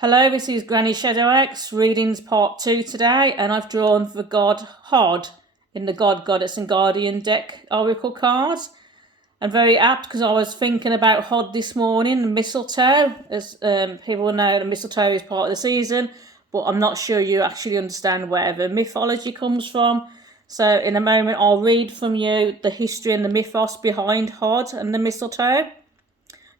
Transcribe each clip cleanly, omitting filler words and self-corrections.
Hello, this is Granny Shadow X, readings part 2 today, and I've drawn the god Hod in the God, Goddess and Guardian deck oracle cards. And very apt because I was thinking about Hod this morning, the mistletoe. As people know, the mistletoe is part of the season, but I'm not sure you actually understand where the mythology comes from. So in a moment I'll read from you the history and the mythos behind Hod and the mistletoe.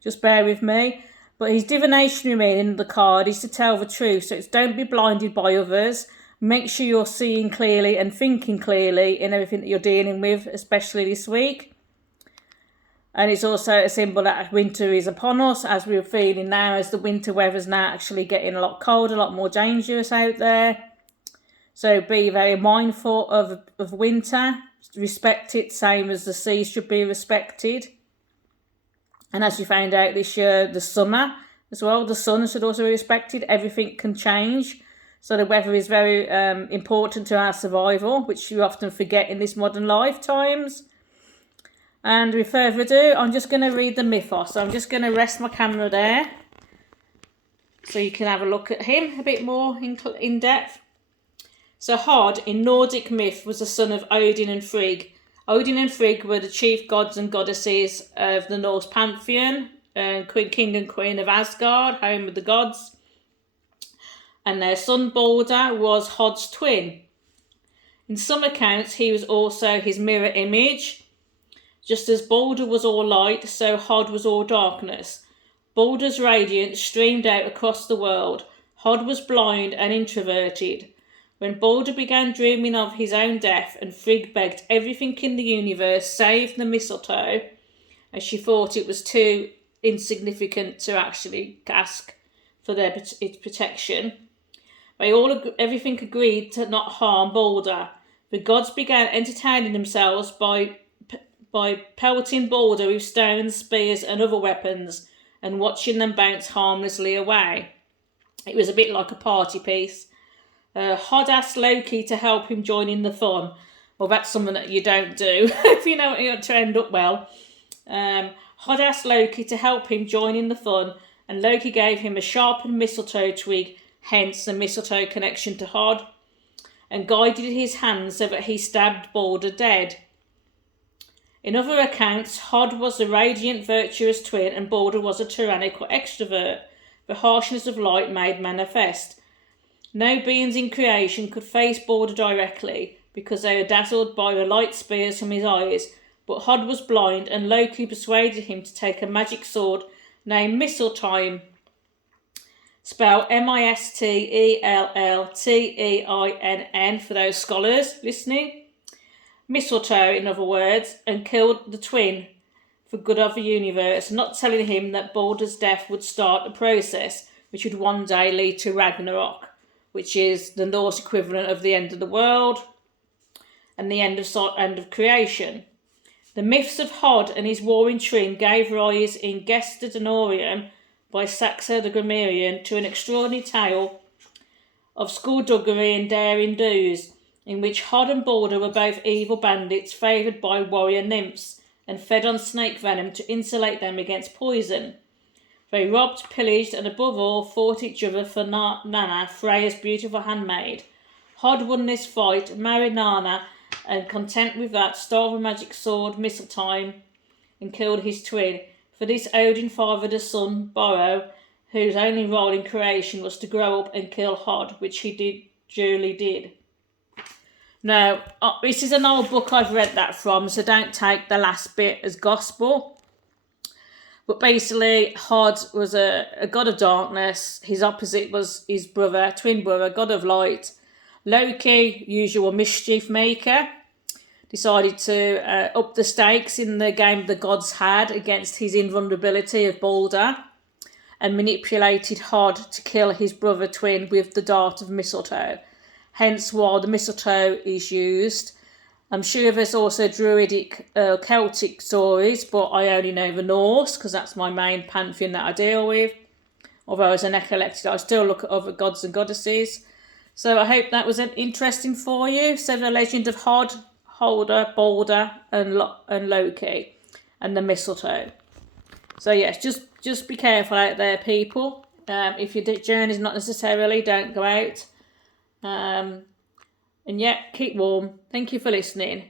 Just bear with me. But his divination meaning in the card is to tell the truth. So it's don't be blinded by others. Make sure you're seeing clearly and thinking clearly in everything that you're dealing with, especially this week. And it's also a symbol that winter is upon us, as we're feeling now, as the winter weather's now actually getting a lot colder, a lot more dangerous out there. So be very mindful of winter. Respect it, same as the sea should be respected. And as you found out this year, the summer as well, the sun should also be respected. Everything can change. So the weather is very important to our survival, which you often forget in this modern lifetimes. And with further ado, I'm just going to read the mythos. So I'm just going to rest my camera there so you can have a look at him a bit more in depth. So Hod, in Nordic myth, was the son of Odin and Frigg. Odin and Frigg were the chief gods and goddesses of the Norse pantheon, king and queen of Asgard, home of the gods. And their son Balder was Hod's twin. In some accounts, he was also his mirror image. Just as Balder was all light, so Hod was all darkness. Balder's radiance streamed out across the world. Hod was blind and introverted. When Balder began dreaming of his own death and Frigg begged everything in the universe save the mistletoe, as she thought it was too insignificant to actually ask for its protection, everything agreed to not harm Balder. The gods began entertaining themselves by pelting Balder with stones, spears and other weapons and watching them bounce harmlessly away. It was a bit like a party piece. Hod asked Loki to help him join in the fun. Well, that's something that you don't do if you know you want to end up well. Hod asked Loki to help him join in the fun, and Loki gave him a sharpened mistletoe twig, hence the mistletoe connection to Hod, and guided his hand so that he stabbed Balder dead. In other accounts, Hod was the radiant, virtuous twin, and Balder was a tyrannical extrovert, the harshness of light made manifest. No beings in creation could face Balder directly because they were dazzled by the light spears from his eyes, but Hod was blind and Loki persuaded him to take a magic sword named Mistletoe, spelled Mistlteinn for those scholars listening. Mistletoe, in other words, and killed the twin for good of the universe, not telling him that Balder's death would start a process which would one day lead to Ragnarok, which is the Norse equivalent of the end of the world and the end of creation. The myths of Hod and his warring twin gave rise in Gesta Denorium by Saxo the Grammarian to an extraordinary tale of skullduggery and daring do's, in which Hod and Balder were both evil bandits favoured by warrior nymphs and fed on snake venom to insulate them against poison. They robbed, pillaged, and above all fought each other for Nanna, Freya's beautiful handmaid. Hod won this fight, married Nanna, and content with that, stole the magic sword Mistletoe and killed his twin. For this Odin fathered a son, Boro, whose only role in creation was to grow up and kill Hod, which he duly did. Now, this is an old book I've read that from, so don't take the last bit as gospel. But basically, Hod was a god of darkness. His opposite was his brother, twin brother, god of light. Loki, usual mischief maker, decided to up the stakes in the game the gods had against his invulnerability of Balder, and manipulated Hod to kill his brother twin with the dart of mistletoe. Hence why the mistletoe is used. I'm sure there's also Druidic Celtic stories, but I only know the Norse because that's my main pantheon that I deal with. Although as an eclectic, I still look at other gods and goddesses. So I hope that was interesting for you. So the legend of Hod, Balder, and Loki, and the mistletoe. So yes, just be careful out there, people. If your journey's not necessarily, don't go out. And yeah, keep warm. Thank you for listening.